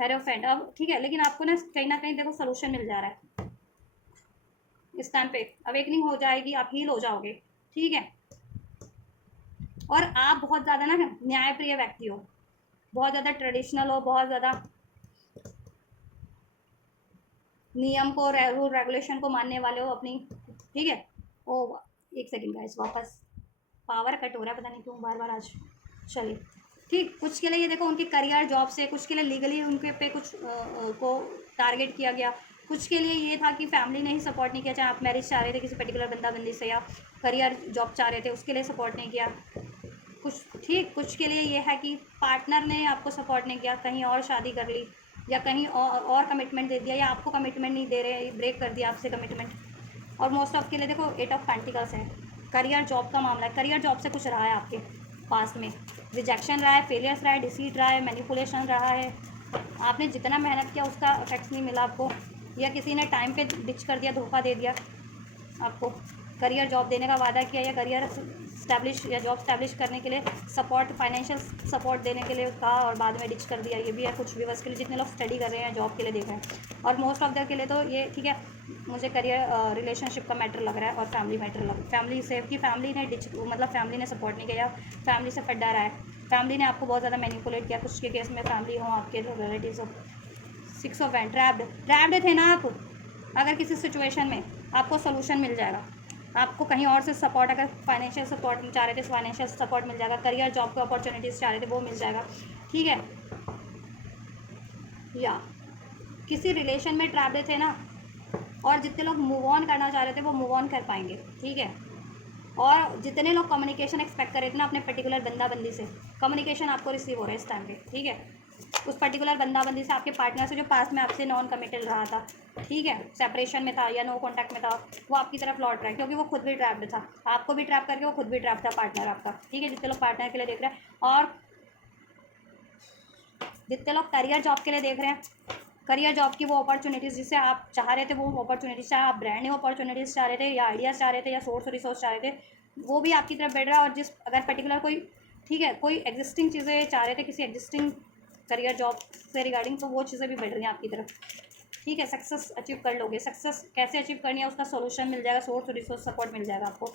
हेरोफेंट। अब ठीक है, लेकिन आपको ना कहीं देखो सोल्यूशन मिल जा रहा है, इस टाइम पे अवेकनिंग हो जाएगी, आप हील हो जाओगे। ठीक है, और आप बहुत ज़्यादा ना न्यायप्रिय व्यक्ति हो, बहुत ज़्यादा ट्रेडिशनल हो, बहुत ज़्यादा नियम को, रूल रेगुलेशन को मानने वाले हो अपनी। ठीक है, ओ एक सेकंड गाइस, वापस पावर कट हो रहा है, पता नहीं क्यों बार बार आज। चलिए, ठीक, कुछ के लिए ये देखो उनके करियर जॉब से, कुछ के लिए लीगली उनके पे कुछ को टारगेट किया गया, कुछ के लिए ये था कि फैमिली ने ही सपोर्ट नहीं किया, चाहे आप मैरिज चाह रहे थे किसी पर्टिकुलर बंदा बंदी से, या करियर जॉब चाह रहे थे उसके लिए सपोर्ट नहीं किया कुछ। ठीक, कुछ के लिए ये है कि पार्टनर ने आपको सपोर्ट नहीं किया, कहीं और शादी कर ली, या कहीं और कमिटमेंट दे दिया, या आपको कमिटमेंट नहीं दे रहे, ब्रेक कर दिया आपसे कमिटमेंट। और मोस्ट ऑफ के लिए देखो 8 ऑफ पेंटिकल्स है, करियर जॉब का मामला है, करियर जॉब से कुछ रहा है आपके पास में, रिजेक्शन रहा है, फेलियर्स रहा है, डिसीट रहा है, मैनिपुलेशन रहा है, आपने जितना मेहनत किया उसका इफेक्ट्स नहीं मिला आपको, या किसी ने टाइम पे डिच कर दिया, धोखा दे दिया आपको, करियर जॉब देने का वादा किया, या करियर स्टैब्लिश या जॉब स्टैब्लिश करने के लिए सपोर्ट, फाइनेंशियल सपोर्ट देने के लिए कहा और बाद में डिच कर दिया, ये भी है कुछ व्यूअर्स के लिए जितने लोग स्टडी कर रहे हैं, जॉब के लिए देख रहे हैं। और मोस्ट ऑफ द के लिए तो ये ठीक है, मुझे करियर रिलेशनशिप का मैटर लग रहा है, और फैमिली मैटर फैमिली से, कि फैमिली ने डिच, मतलब फैमिली ने सपोर्ट नहीं किया, फैमिली से फट रहा है, फैमिली ने आपको बहुत ज़्यादा मैनिपुलेट किया, कुछ के केस में फैमिली हो, आपके रिलेटिव हो। 6 ऑफ वैंड, ट्रैप्ड थे ना आप, अगर किसी सिचुएशन में आपको सोल्यूशन मिल जाएगा, आपको कहीं और से सपोर्ट, अगर फाइनेंशियल सपोर्ट चाह रहे थे फाइनेंशियल सपोर्ट मिल जाएगा, करियर जॉब के अपॉर्चुनिटीज़ चाह रहे थे वो मिल जाएगा। ठीक है, या किसी रिलेशन में ट्रैप्ड थे ना, और जितने लोग मूव ऑन करना चाह रहे थे वो मूव ऑन कर पाएंगे। ठीक है, और जितने लोग कम्युनिकेशन एक्सपेक्ट कर रहे थे ना अपने पर्टिकुलर बंदा बंदी से, कम्युनिकेशन आपको रिसीव हो रहा है इस टाइम पे। ठीक है, उस पर्टिकुलर बंदा बंदी से, आपके पार्टनर से जो पास में आपसे नॉन कमिटेड रहा था, ठीक है, सेपरेशन में था या नो कॉन्टैक्ट में था, वो आपकी तरफ लौट रहा है, क्योंकि वो खुद भी ट्रैप्ड था, आपको भी ट्रैप करके वो खुद भी ट्रैप था, पार्टनर आपका। ठीक है, जितने लोग पार्टनर के लिए देख रहे हैं, और जितने लोग करियर जॉब के लिए देख रहे हैं, करियर जॉब की वो अपॉर्चुनिटीज़ जिसे आप चाह रहे थे, वो अपॉर्चुनिटीज़, चाहे आप ब्रांड न्यू अपॉर्चुनिटीज़ चाह रहे थे, या आइडियाज़ चाह रहे थे, या सोर्स रिसोर्स चाह रहे थे, वो भी आपकी तरफ बढ़ रहा है। और जिस अगर पर्टिकुलर कोई, ठीक है, कोई एग्जिस्टिंग चीज़ें चाह रहे थे किसी एग्जिस्टिंग करियर जॉब से रिगार्डिंग, तो वो चीज़ें भी बढ़ रही हैं आपकी तरफ। ठीक है, सक्सेस अचीव कर लोगे, सक्सेस कैसे अचीव करनी है उसका सोल्यूशन मिल जाएगा, सोर्स रिसोर्स सपोर्ट मिल जाएगा आपको,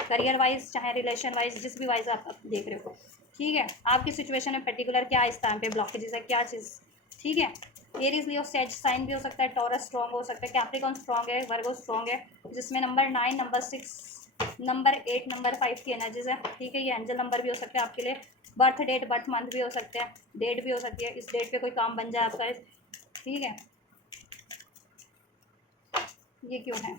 करियर वाइज चाहे रिलेशन वाइज, जिस भी वाइज आप देख रहे हो। ठीक है, आपकी सिचुएशन में पर्टिकुलर क्या इस टाइम पे ब्लॉकेजेस है, क्या चीज़। ठीक है, एरीज लियो सेज साइन भी हो सकता है, टॉरस स्ट्रॉन्ग हो सकता है, कैप्रिकॉन स्ट्रॉन्ग है, वर्गो स्ट्रॉन्ग है, जिसमें नंबर 9, नंबर 6, नंबर 8, नंबर 5 की एनर्जीज है। ठीक है, ये एंजल नंबर भी हो सकते हैं आपके लिए, बर्थ डेट, बर्थ मंथ भी हो सकते हैं, डेट भी हो सकती है, इस डेट पे कोई काम बन जाए आपका। ठीक है, ये क्यों है,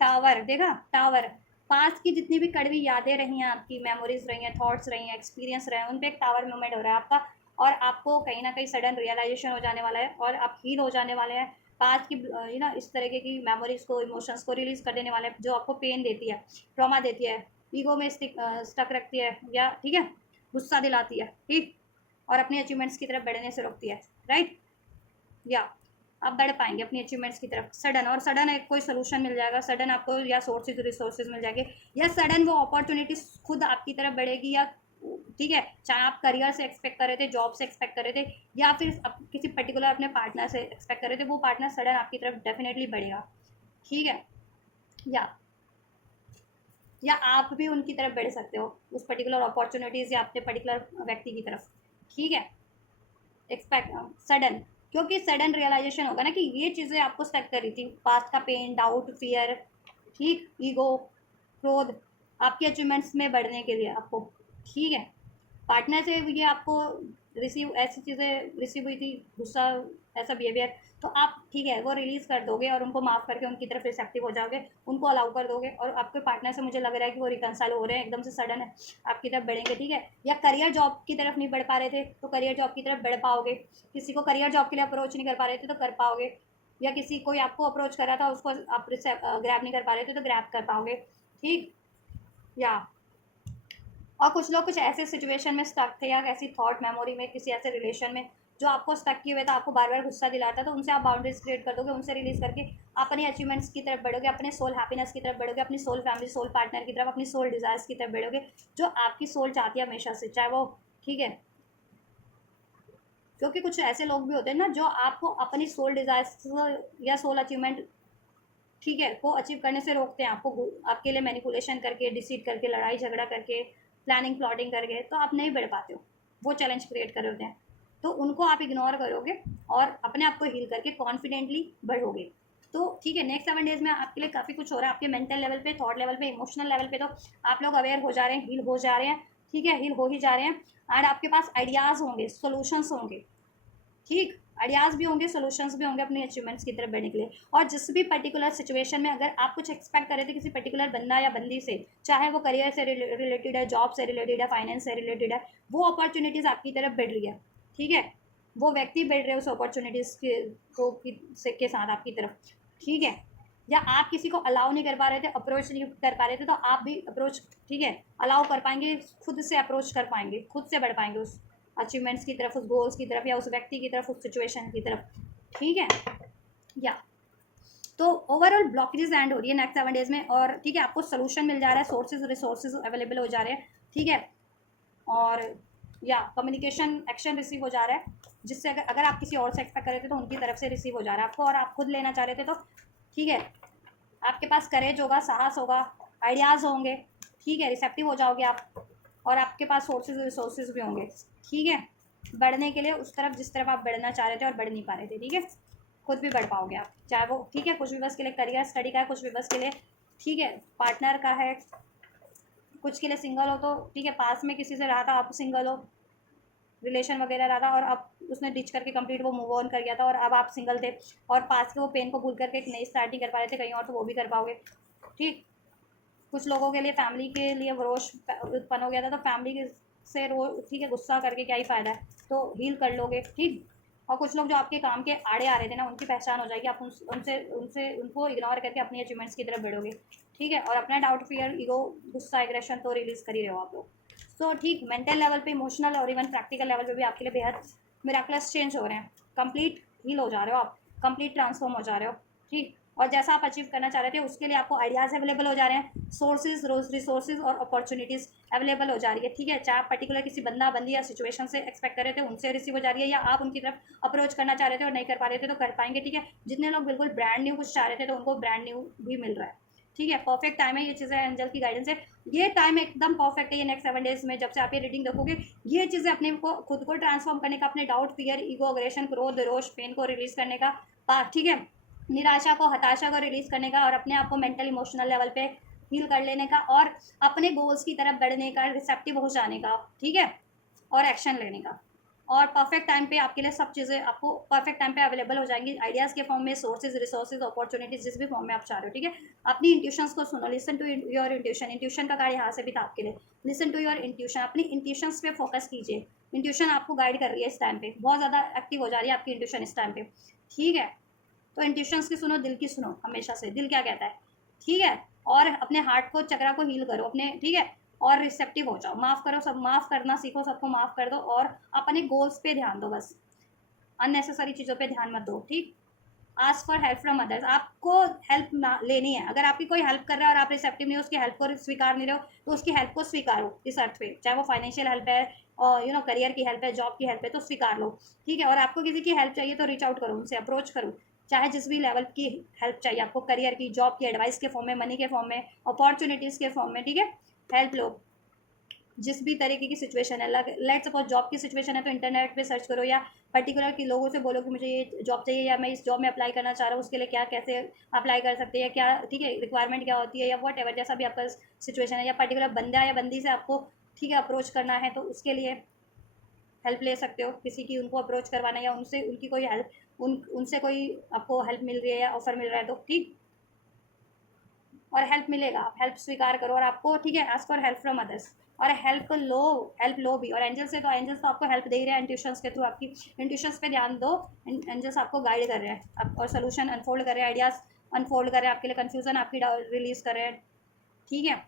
टावर देखा, टावर, पास्ट की जितनी भी कड़वी यादें रही हैं, आपकी मेमोरीज रही हैं, थॉट्स रही हैं, एक्सपीरियंस रहे हैं, उन पे एक टावर मूवमेंट हो रहा है आपका, और आपको कहीं ना कहीं सडन रियलाइजेशन हो जाने वाला है, और आप हील हो जाने वाले हैं। पास्ट की इस तरीके की मेमोरीज को, इमोशंस को रिलीज कर देने वाले, जो आपको पेन देती है, ट्रॉमा देती है, ईगो में स्टक रखती है, या ठीक है गुस्सा दिलाती है, ठीक, और अपने अचीवमेंट्स की तरफ बढ़ने से रोकती है, राइट। या आप बढ़ पाएंगे अपनी अचीवमेंट्स की तरफ सडन, और सडन एक कोई सोल्यूशन मिल जाएगा, सडन आपको या सोर्सेज रिसोर्सेज मिल जाएंगे, या सडन वो अपॉर्चुनिटीज खुद आपकी तरफ बढ़ेगी, या ठीक है चाहे आप करियर से एक्सपेक्ट कर रहे थे, जॉब से एक्सपेक्ट कर रहे थे, या फिर किसी पर्टिकुलर अपने पार्टनर से एक्सपेक्ट कर रहे थे, वो पार्टनर सडन आपकी तरफ डेफिनेटली बढ़ेगा, ठीक है। या या आप भी उनकी तरफ बढ़ सकते हो, उस पर्टिकुलर अपॉर्चुनिटीज़ या अपने पर्टिकुलर व्यक्ति की तरफ, ठीक है। एक्सपेक्ट सडन, क्योंकि सडन रियलाइजेशन होगा ना कि ये चीज़ें आपको स्टक कर रही थी, पास्ट का पेन, डाउट, फियर, ठीक, ईगो, क्रोध, आपके अचीवमेंट्स में बढ़ने के लिए आपको, ठीक है। पार्टनर से ये आपको रिसीव ऐसी चीज़ें रिसीव हुई थी, गुस्सा, ऐसा बिहेवियर, तो आप ठीक है वो रिलीज़ कर दोगे और उनको माफ़ करके उनकी तरफ रिसेप्टिव हो जाओगे, उनको अलाउ कर दोगे, और आपके पार्टनर से मुझे लग रहा है कि वो रिकनसाइल हो रहे हैं, एकदम से सडन है आपकी तरफ बढ़ेंगे, ठीक है। या करियर जॉब की तरफ नहीं बढ़ पा रहे थे तो करियर जॉब की तरफ बढ़ पाओगे, किसी को करियर जॉब के लिए अप्रोच नहीं कर पा रहे थे तो कर पाओगे, या किसी कोई आपको अप्रोच कर रहा था उसको आप ग्रैब नहीं कर पा रहे थे तो ग्रैब कर पाओगे, ठीक। या और कुछ लोग कुछ ऐसे सिचुएशन में स्टक थे, या ऐसी थॉट मेमोरी में, किसी ऐसे रिलेशन में जो आपको स्टक किए हुए था, आपको बार बार गुस्सा दिलाता, तो उनसे आप बाउंड्रीज क्रिएट कर दोगे, उनसे रिलीज करके अपने अचीवमेंट्स की तरफ बढ़ोगे, अपने सोल हैप्पीनेस की तरफ बढ़ोगे, अपनी सोल फैमिली, सोल पार्टनर की तरफ, अपनी सोल डिजायर्स की तरफ बढ़ोगे, जो आपकी सोल चाहती है हमेशा से, चाहे वो, ठीक है। क्योंकि कुछ ऐसे लोग भी होते हैं ना जो आपको अपनी सोल डिजायर्स या सोल अचीवमेंट, ठीक है, को अचीव करने से रोकते हैं, आपको आपके लिए मैनिपुलेशन करके, डिसीट करके, लड़ाई झगड़ा करके, प्लानिंग प्लॉटिंग करके, तो आप नहीं बढ़ पाते हो, वो चैलेंज क्रिएट कर होते हैं, तो उनको आप इग्नोर करोगे और अपने आप को हील करके कॉन्फिडेंटली बढ़ोगे। तो ठीक है, नेक्स्ट 7 डेज में आपके लिए काफ़ी कुछ हो रहा है, आपके मेंटल लेवल पे, थॉट लेवल पे, इमोशनल लेवल पे, तो आप लोग अवेयर हो जा रहे हैं, हील हो जा रहे हैं, ठीक है, हील हो ही जा रहे हैं, एंड आपके पास आइडियाज़ होंगे, सोल्यूशंस होंगे, ठीक, आइडियाज़ भी होंगे, सोल्यूशंस भी होंगे अपनी अचीवमेंट्स की तरफ बढ़ने के लिए। और जिस भी पर्टिकुलर सिचुएशन में अगर आप कुछ एक्सपेक्ट कर रहे थे किसी पर्टिकुलर बंदा या बंदी से, चाहे वो करियर से रिलेटेड है, जॉब से रिलेटेड है, फाइनेंस से रिलेटेड है, वो अपॉर्चुनिटीज़ आपकी तरफ बढ़ रही है, ठीक है, वो व्यक्ति बढ़ रहे हैं उस अपॉर्चुनिटीज़ के साथ आपकी तरफ, ठीक है। या आप किसी को अलाउ नहीं कर पा रहे थे, अप्रोच नहीं कर पा रहे थे, तो आप भी अप्रोच, ठीक है, अलाउ कर पाएंगे, खुद से अप्रोच कर पाएंगे, खुद से बढ़ पाएंगे उस अचीवमेंट्स की तरफ, उस गोल्स की तरफ, या उस व्यक्ति की तरफ, उस सिचुएशन की तरफ, ठीक है। या तो ओवरऑल ब्लॉकेजेस एंड हो रही है नेक्स्ट 7 डेज में, और ठीक है आपको सोल्यूशन मिल जा रहा है, सोर्सेज रिसोर्सेज अवेलेबल हो जा रहे हैं, ठीक है। और या कम्युनिकेशन एक्शन रिसीव हो जा रहा है, जिससे अगर आप किसी और से एक्सपेक्ट कर रहे थे तो उनकी तरफ से रिसीव हो जा रहा है आपको, और आप खुद लेना चाह रहे थे तो ठीक है, आपके पास करेज होगा, साहस होगा, आइडियाज़ होंगे, ठीक है, रिसेप्टिव हो जाओगे आप, और आपके पास सोर्सेज रिसोर्सेज भी होंगे, ठीक है, बढ़ने के लिए उस तरफ जिस तरफ आप बढ़ना चाह रहे थे और बढ़ नहीं पा रहे थे, ठीक है, खुद भी बढ़ पाओगे आप, चाहे वो ठीक है कुछ भी बस के लिए करियर स्टडी का है, कुछ भी बस के लिए, ठीक है, पार्टनर का है, कुछ के लिए सिंगल हो तो ठीक है, पास में किसी से रहा था, आप सिंगल हो, रिलेशन वगैरह रहा था और अब उसने डिच करके कंप्लीट वो मूव ऑन कर गया था, और अब आप सिंगल थे और पास के वो पेन को भूल करके एक नई स्टार्टिंग कर पा रहे थे कहीं और, तो वो भी कर पाओगे, ठीक। कुछ लोगों के लिए फैमिली के लिए वो रोष उत्पन्न हो गया था, तो फैमिली से ठीक है गुस्सा करके क्या ही फ़ायदा है, तो हील कर लोगे, ठीक। और कुछ लोग जो आपके काम के आड़े आ रहे थे ना, उनकी पहचान हो जाएगी, आप उनसे उनसे उनको इग्नोर करके अपनी अचीवमेंट्स की तरफ बढ़ोगे, ठीक है। और अपना डाउट, फियर, ईगो, गुस्सा, एग्रेशन तो रिलीज़ कर ही रहे हो आप लोग, तो ठीक, मेंटल लेवल पे, इमोशनल और इवन प्रैक्टिकल लेवल पे भी आपके लिए बेहद मिराकुलस चेंज हो रहे हैं, कंप्लीट हील हो जा रहे हो आप, कंप्लीट ट्रांसफॉर्म हो जा रहे हो, ठीक। और जैसा आप अचीव करना चाह रहे थे उसके लिए आपको आइडियाज़ अवेलेबल हो जा रहे हैं, सोर्सेज, रिसोर्सेज और अपॉर्चुनिटीज़ अवेलेबल हो जा रही है, ठीक है। चाहे आप पर्टिकुलर किसी बंदा बंदी या सिचुएशन से एक्सपेक्ट कर रहे थे उनसे रिसीव हो जा रही है, या आप उनकी तरफ अप्रोच करना चाह रहे थे और नहीं कर पा रहे थे तो कर पाएंगे, ठीक है। जितने लोग बिल्कुल ब्रांड न्यू कुछ चाह रहे थे तो उनको ब्रांड न्यू भी मिल रहा है, ठीक है। परफेक्ट टाइम है, ये चीज़ें एंजल की गाइडेंस है, ये टाइम एकदम परफेक्ट है, ये नेक्स्ट 7 डेज में जब से आप ये रीडिंग देखोगे, ये चीज़ें अपने को खुद को ट्रांसफॉर्म करने का, अपने डाउट, फियर, ईगो, अग्रेशन, क्रोध, रोष, पेन को रिलीज करने का, ठीक है, निराशा को, हताशा को रिलीज करने का, और अपने आप को मेंटल इमोशनल लेवल पे हील कर लेने का, और अपने गोल्स की तरफ बढ़ने का, रिसेप्टिव हो जाने का, ठीक है, और एक्शन लेने का। और परफेक्ट टाइम पे आपके लिए सब चीज़ें आपको परफेक्ट टाइम पे अवेलेबल हो जाएंगी, आइडियाज़ के फॉर्म में, सोर्सेज, रिसोर्सेज, अपॉर्चुनिटीज, जिस भी फॉर्म में आप चाह रहे हो, ठीक है। अपनी इंट्यूशंस को सुनो, listen to your intuition, intuition का कार्य यहाँ से भी था आपके लिए, लिसन टू योर इंट्यूशन, अपनी इंट्यूशंस पे फोकस कीजिए, इंट्यूशन आपको गाइड कर रही है इस टाइम पे, बहुत ज़्यादा एक्टिव हो जा रही है आपकी इंट्यूशन इस टाइम पे, ठीक है। तो इंट्यूशंस की सुनो, दिल की सुनो हमेशा से, दिल क्या कहता है, ठीक है। और अपने हार्ट को, चक्रा को हील करो अपने, ठीक है। और रिसेप्टिव हो जाओ, माफ़ करो, सब माफ़ करना सीखो, सबको माफ़ कर दो और अपने गोल्स पे ध्यान दो बस, अननेसेसरी चीज़ों पे ध्यान मत दो, ठीक। Ask for help from others, आपको हेल्प लेनी है। अगर आपकी कोई हेल्प कर रहा है और आप रिसेप्टिव नहीं हो, उसकी हेल्प को स्वीकार नहीं रहे हो, तो उसकी हेल्प को स्वीकारो इस अर्थ पे, चाहे वो फाइनेंशियल हेल्प है और करियर की हेल्प है, जॉब की हेल्प है, तो स्वीकार लो, ठीक है। और आपको किसी की हेल्प चाहिए तो रीच आउट करो, उनसे अप्रोच करो, चाहे जिस भी लेवल की हेल्प चाहिए आपको, करियर की, जॉब की, एडवाइस के फॉर्म में, मनी के फॉर्म में, अपॉर्चुनिटीज़ के फॉर्म में, ठीक है। हेल्प लो, जिस भी तरीके की सिचुएशन है। लेट सपोज जॉब की सिचुएशन है तो इंटरनेट पे सर्च करो, या पर्टिकुलर की लोगों से बोलो कि मुझे ये जॉब चाहिए, या मैं इस जॉब में अप्लाई करना चाह रहा हूँ, उसके लिए क्या, कैसे अप्लाई कर सकते हैं, क्या, ठीक है, रिक्वायरमेंट क्या होती है, या वट एवर, जैसा भी आपका सिचुएशन है, या पर्टिकुलर बंदा या बंदी से आपको, ठीक है, अप्रोच करना है, तो उसके लिए हेल्प ले सकते हो किसी की, उनको अप्रोच करवाना, या उनसे उनकी कोई हेल्प, उनसे कोई आपको हेल्प मिल रही है या ऑफर मिल रहा है, तो ठीक। और हेल्प मिलेगा, आप हेल्प स्वीकार करो, और आपको, ठीक है, ask for help from others, और हेल्प लो भी। और एंजल से, तो एंजल्स तो आपको हेल्प दे ही रहे हैं इंट्यूशंस के थ्रू, आपकी इंट्यूशंस पे ध्यान दो, एंजल्स आपको गाइड कर रहे हैं, आप और सोल्यूशन अनफोल्ड कर रहे हैं, आइडियाज़ अनफोल्ड कर रहे हैं आपके लिए, कन्फ्यूजन आपकी रिलीज कर रहे हैं, ठीक है।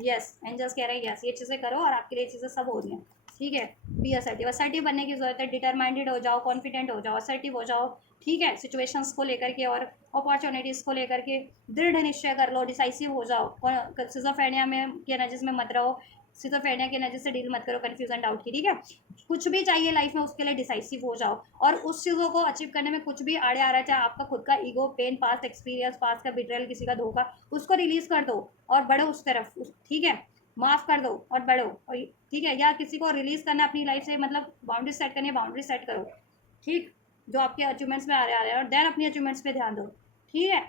यस, एंजल्स कह रहे हैं यस, ये चीज़ें करो और आपके लिए ये चीज़ें सब हो रही हैं, ठीक है। बी असर्टिव, असर्टिव बनने की जरूरत है, डिटरमाइंडेड हो जाओ, कॉन्फिडेंट हो जाओ, असर्टिव हो जाओ, ठीक है, सिचुएशंस को लेकर के और अपॉर्चुनिटीज़ को लेकर के दृढ़ निश्चय कर लो, डिसाइसिव हो जाओ, सिजोफ्रेनिया में की एनर्जीज में मत रहो, सिजोफ्रेनिया की एनर्जी से डील मत करो, कन्फ्यूजन डाउट की, ठीक है। कुछ भी चाहिए लाइफ में उसके लिए डिसाइसिव हो जाओ, और उस चीज़ों को अचीव करने में कुछ भी आड़े आ रहा है, चाहे आपका खुद का ego, pain, past experience, past का बिट्रेयल, किसी का धोखा, उसको रिलीज कर दो और बढ़ो उस तरफ, ठीक है, माफ़ कर दो और बढ़ो, और ठीक है। या किसी को रिलीज करना अपनी लाइफ से, मतलब बाउंड्री सेट करनी है, बाउंड्री सेट करो, ठीक, जो आपके अचीवमेंट्स में आ रहे हैं, और देन अपनी अचीवमेंट्स पे ध्यान दो, ठीक है।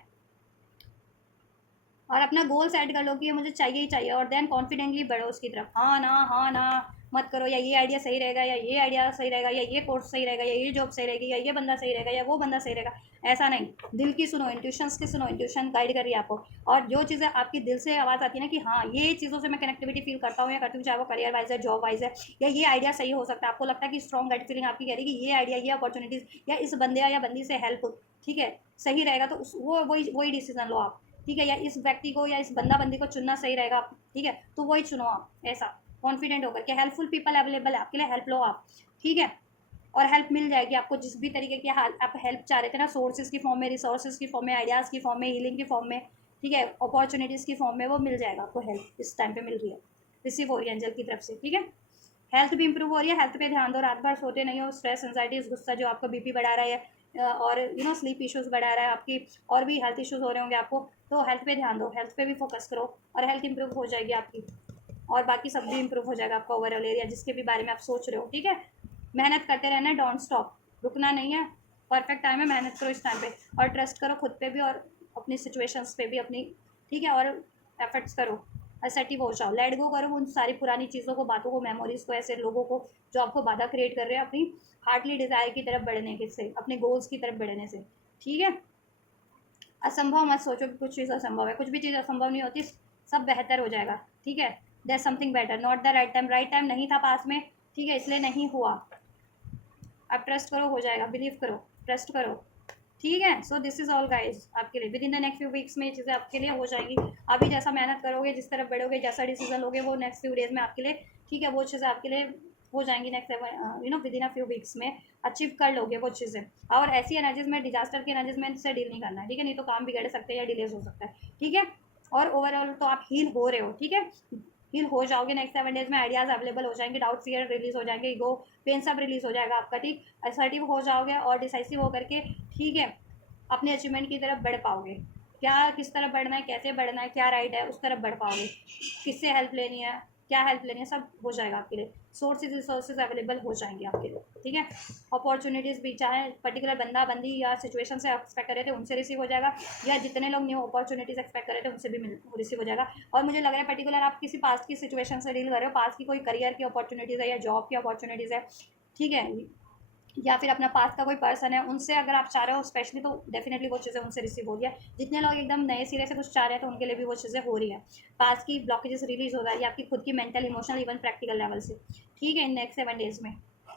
और अपना गोल सेट कर लो कि ये मुझे चाहिए ही चाहिए, और देन कॉन्फिडेंटली बढ़ो उसकी तरफ, हाँ ना मत करो, या ये आइडिया सही रहेगा, या ये आइडिया सही रहेगा, या ये कोर्स सही रहेगा, या ये जॉब सही रहेगी, या ये बंदा सही रहेगा, या वो बंदा सही रहेगा, ऐसा नहीं। दिल की सुनो, इंट्यूशंस की सुनो, इंट्यूशन गाइड करिए आपको, और जो चीज़ें आपकी दिल से आवाज़ आती है ना कि हाँ ये चीज़ों से मैं कनेक्टिविटी फील करता हूँ या करती हूँ, चाहे वो करियर वाइज है, जॉब वाइज है, या ये आइडिया सही हो सकता है, आपको लगता है कि स्ट्रॉन्ग गट फीलिंग आपकी कह रही है कि ये आइडिया, ये अपॉर्चुनिटीज़, या इस बंदे या बंदी से हेल्प, ठीक है, सही रहेगा, तो वो वही डिसीजन लो आप, ठीक है। या इस व्यक्ति को या इस बंदा बंदी को चुनना सही रहेगा, ठीक है, तो वही चुनो आप, ऐसा कॉन्फिडेंट होकर के। हेल्पफुल पीपल अवेलेबल है आपके लिए, हेल्प लो आप, ठीक है। और हेल्प मिल जाएगी आपको, जिस भी तरीके की आप हेल्प चाह रहे थे ना, सोर्सेज की फॉर्म में, रिसोर्सेज की फॉर्म में, आइडियाज़ की फॉर्म में, हीलिंग की फॉर्म में, ठीक है, अपॉर्चुनिटीज़ की फॉर्म में, वो मिल जाएगा आपको, हेल्प इस टाइम पे मिल रही है, रिसीव हो रही है एंजल की तरफ से, ठीक है। हेल्थ भी इंप्रूव हो रही है, हेल्थ पे ध्यान दो, रात भर सोते नहीं हो, स्ट्रेस, एंजाइटी, गुस्सा जो आपका बीपी बढ़ा रहा है, और स्लीप इश्यूज़ बढ़ा रहा है आपकी, और भी हेल्थ इश्यूज़ हो रहे होंगे आपको, तो हेल्थ पे ध्यान दो, हेल्थ पे भी फोकस करो, और हेल्थ इंप्रूव हो जाएगी आपकी, और बाकी सब भी इंप्रूव हो जाएगा आपका ओवरऑल एरिया, जिसके भी बारे में आप सोच रहे हो, ठीक है। मेहनत करते रहना है, डोंट स्टॉप, रुकना नहीं है, परफेक्ट टाइम है, मेहनत करो इस टाइम पे, और ट्रस्ट करो खुद पे भी और अपनी सिचुएशंस पे भी अपनी, ठीक है, और एफर्ट्स करो, असर्टिव हो जाओ, लेट गो करो उन सारी पुरानी चीज़ों को, बातों को, मेमोरीज को, ऐसे लोगों को जो आपको बाधा क्रिएट कर रहे हैं अपनी हार्टली डिज़ायर की तरफ बढ़ने के से, अपने गोल्स की तरफ बढ़ने से, ठीक है। असंभव मत सोचो कि कुछ चीज़ असंभव है, कुछ भी चीज़ असंभव नहीं होती, सब बेहतर हो जाएगा, ठीक है। There something better, not the right time नहीं था पास में, ठीक है, इसलिए नहीं हुआ, आप ट्रस्ट करो, हो जाएगा, बिलीव करो, ट्रस्ट करो, ठीक है। So this is all guys आपके लिए, with in the next few weeks में ये चीज़ें आपके लिए हो जाएंगी। अभी जैसा मेहनत करोगे, जिस तरफ बढ़ोगे, जैसा डिसीजन लोगे, वो नेक्स्ट फ्यू डेज में आपके लिए, ठीक है, वो चीज़ें आपके लिए हो जाएंगी next with in a few weeks में अचीव कर लोगे वो चीज़ें। और ऐसी एनर्जीज में, डिजास्टर की एनर्जीज में से डील नहीं करना है, ठीक है, नहीं तो काम बिगड़ सकते हैं या डिलेज हो सकता है, ठीक है। और ओवरऑल तो आप हील हो रहे हो, ठीक है, हील हो जाओगे, नेक्स्ट 7 डेज में आइडियाज़ अवेलेबल हो जाएंगे, डाउट फियर रिलीज हो जाएंगे, ईगो पेन सब रिलीज हो जाएगा आपका, ठीक, असर्टिव हो जाओगे और डिसाइसिव होकर के, ठीक है, अपने अचीवमेंट की तरफ बढ़ पाओगे। क्या, किस तरफ बढ़ना है, कैसे बढ़ना है, क्या राइट है, उस तरफ बढ़ पाओगे, किससे हेल्प लेनी है, क्या हेल्प लेनी है, सब हो जाएगा आपके लिए, सोर्सेज रिसोर्सेज अवेलेबल हो जाएंगे आपके लिए, ठीक है। अपॉर्चुनिटीज़ भी, चाहे पर्टिकुलर बंदा बंदी या सिचुएशन से एक्सपेक्ट कर रहे थे उनसे रिसीव हो जाएगा, या जितने लोग न्यू अपॉर्चुनिटीज़ एक्सपेक्ट कर रहे थे उनसे भी रिसीव हो जाएगा। और मुझे लग रहा है पर्टिकुलर आप किसी पास्ट की सिचुएशन से डील कर रहे हो, पास्ट की कोई करियर की अपॉर्चुनिटीज़ है या जॉब की अपॉर्चुनिटीज़ है, ठीक है, या फिर अपना पास का कोई पर्सन है, उनसे अगर आप चाह रहे हो स्पेशली, तो डेफिनेटली वो चीज़ें उनसे रिसीव हो रही है। जितने लोग एकदम नए सिरे से कुछ चाह रहे हैं तो उनके लिए भी वो चीज़ें हो रही है, पास की ब्लॉकेजेस रिलीज हो रही है आपकी खुद की mental, emotional, even practical level से, ठीक है, इन नेक्स्ट 7 डेज में,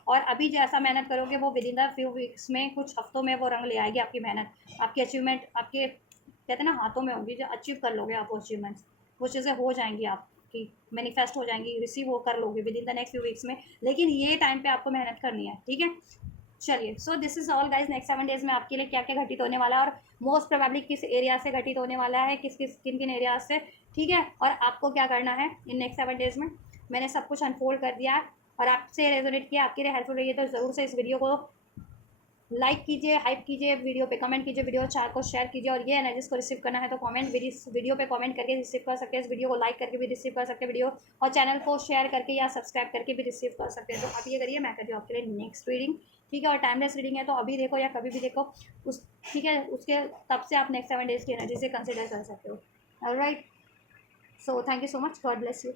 और अभी जैसा मेहनत करोगे वो with in the few weeks में, कुछ हफ्तों में वो रंग ले आएगी आपकी मेहनत। आपकी अचीवमेंट आपके कहते हैं ना हाथों में होगी, जो अचीव कर लोगे आप वो अचीवमेंट्स, वो चीज़ें हो जाएंगी आपकी, मैनिफेस्ट हो जाएंगी, रिसीव वो कर लोगे with in the next few weeks में। लेकिन ये टाइम पे आपको मेहनत करनी है, ठीक है। चलिए, so this is all guys. Next 7 days में आपके लिए क्या क्या घटित होने वाला है और मोस्ट प्रोबेबली किस एरिया से घटित होने वाला है, किन किन एरिया से, ठीक है। और आपको क्या करना है इन नेक्स्ट 7 डेज में, मैंने सब कुछ अनफोल्ड कर दिया है और आपसे रेजोनेट किया, आपके लिए हेल्पफुल रही है तो ज़रूर से इस वीडियो को लाइक कीजिए, हाइप कीजिए, वीडियो पे कमेंट कीजिए, वीडियो चार को शेयर कीजिए। और ये एनर्जीज को रिसीव करना है तो कमेंट इस वीडियो पे कमेंट करके रिसीव कर सकते हैं, इस वीडियो को लाइक करके भी रिसीव कर सकते हैं वीडियो, और चैनल को शेयर करके या सब्सक्राइब करके भी रिसीव कर सकते हैं। तो आप ये करिए, मैं कर दूँ आपके लिए नेक्स्ट रीडिंग, ठीक है। और टाइमलेस रीडिंग है तो अभी देखो या कभी भी देखो उस, ठीक है, उसके तब से आप नेक्स्ट 7 डेज की एनर्जी से कंसिडर कर सकते हो। Alright, so thank you so much, God bless you.